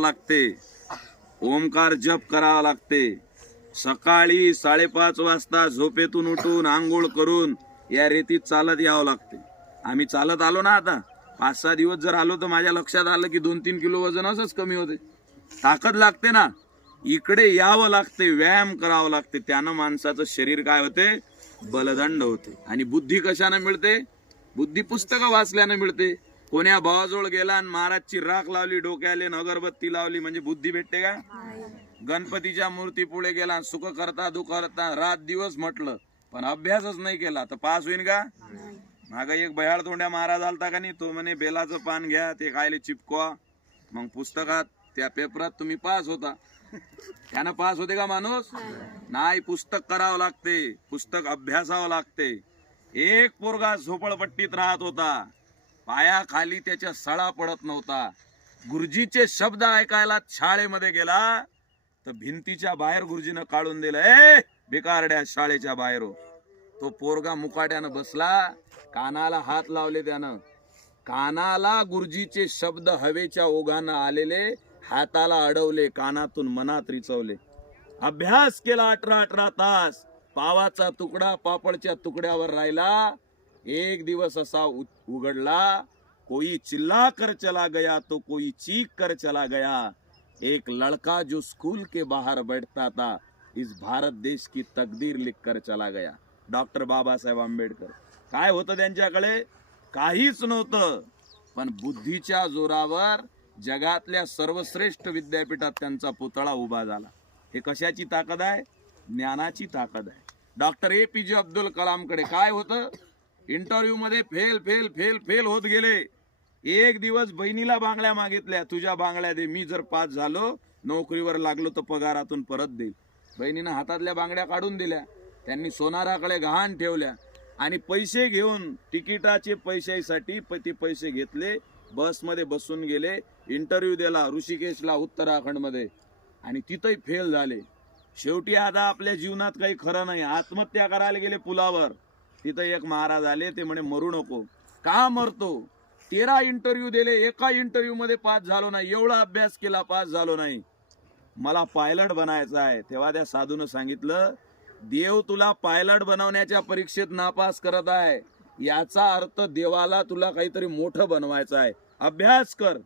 लागते, ओमकार जप करावा लागते. सकाळी 5:30 वाजता झोपेतून उठून आंघोळ करून या रेतीत चालत यावं लागते. आम्ही चालत आलो ना, आता 5-6 दिवस जर आलो तर माझ्या लक्षात आलं की 2-3 किलो वजन असंच कमी होते. ताकद लागते ना, इकडे यावं लागते, व्यायाम करावं लागते. त्यानं माणसाचं शरीर काय होते, बलदंड होते. आणि बुद्धी कशाने मिळते? बुद्धी पुस्तकं वाचल्यानं मिळते. कोण्या भावाजवळ गेला आणि महाराजची राख लावली डोक्याले, अगरबत्ती लावली म्हणजे बुद्धी भेटते का? गणपतीच्या मूर्ती पुढे गेला, सुख करता दुःख करता रात दिवस म्हटलं, पण अभ्यासच नाही केला तर पास होईन का? माग एक बयाळ तोंड्या महाराज आलता का नाही, तो म्हणे बेलाचं पान घ्या, ते खायला चिपकवा, मग पुस्तकात त्या पेपरात तुम्ही पास होता. त्यानं पास होते का माणूस? नाही. पुस्तक करावं लागते, पुस्तक अभ्यासावं लागते. एक पोरगा झोपडपट्टीत राहत होता, पायाखाली त्याच्या सळा पडत नव्हता. गुरुजीचे शब्द ऐकायला शाळेमध्ये गेला तर भिंतीच्या बाहेर गुरुजीनं काढून दिलं, ए बेकारड्या, शाळेच्या बाहेर हो. तो पोरगा मुकाट्यानं बसला, कानाला हात लावले त्यानं. कानाला गुरुजीचे शब्द हवेच्या ओघानं आलेले हाताला अडवले, कानातून मनात रिचवले. अभ्यास केला 18 तास. पावाचा तुकडा पापडच्या तुकड्यावर राहिला. एक दिवस असा उघडला, कोई चिल्ला कर चला गया तो कोई चीख कर चला गया. एक लड़का जो स्कूल के बाहर बैठता था इस भारत देश की तकदीर लिख कर चला गया. डॉक्टर बाबासाहेब आंबेडकर. काय होतं त्यांच्याकडे? काहीच नव्हतं, पण बुद्धीच्या जोरावर जगातल्या सर्वश्रेष्ठ विद्यापीठात त्यांचा पुतळा उभा झाला. हे कशाची ताकद आहे? ज्ञानाची ताकद आहे. डॉक्टर APJ अब्दुल कलामकडे काय होतं? इंटरव्ह्यू मध्ये फेल फेल फेल फेल होत गेले. एक दिवस बहिणीला बांगड्या मागितल्या, तुझ्या बांगड्या दे, मी जर पास झालो नोकरीवर लागलो तर पगारातून परत देईल. बहिणीनं हातातल्या बांगड्या काढून दिल्या. त्यांनी सोनाराकडे गहाण ठेवल्या आणि पैसे घेऊन तिकिटाचे पैशासाठी ते पैसे घेतले, बसमध्ये बसून गेले, इंटरव्ह्यू दिला ऋषिकेशला उत्तराखंडमध्ये आणि तिथंही फेल झाले. शेवटी आता आपल्या जीवनात काही खरं नाही, आत्महत्या करायला गेले पुलावर. तिथं एक महाराज आले, ते म्हणे मरू नको. का मरतो? 13 इंटरव्ह्यू दिले, एका इंटरव्ह्यू मध्ये पास झालो नाही. एवढा अभ्यास केला, पास झालो नाही. मला पायलट बनायचं आहे. तेव्हा त्या साधूनं सांगितलं, देव तुला पायलट बनवण्याच्या परीक्षेत नापास करत आहे, याचा अर्थ देवाला तुला काहीतरी मोठं बनवायचं आहे. अभ्यास कर.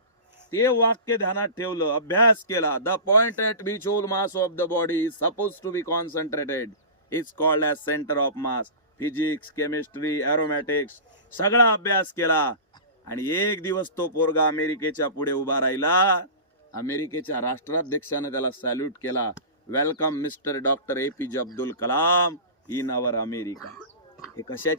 ते वाक्य ध्यानात ठेवलं, अभ्यास केला. The point at which whole mass of the body is suppose to be concentrated is called as centre of mass. Physics, chemistry, aromatics सगळा अभ्यास केला आणि एक दिवस तो पोरगा अमेरिकेच्या पुढे उभा राहिला. अमेरिकेच्या राष्ट्राध्यक्षाने त्याला सॅल्यूट केला. Welcome mister doctor APJ Abdul Kalam in our America. हे कशाची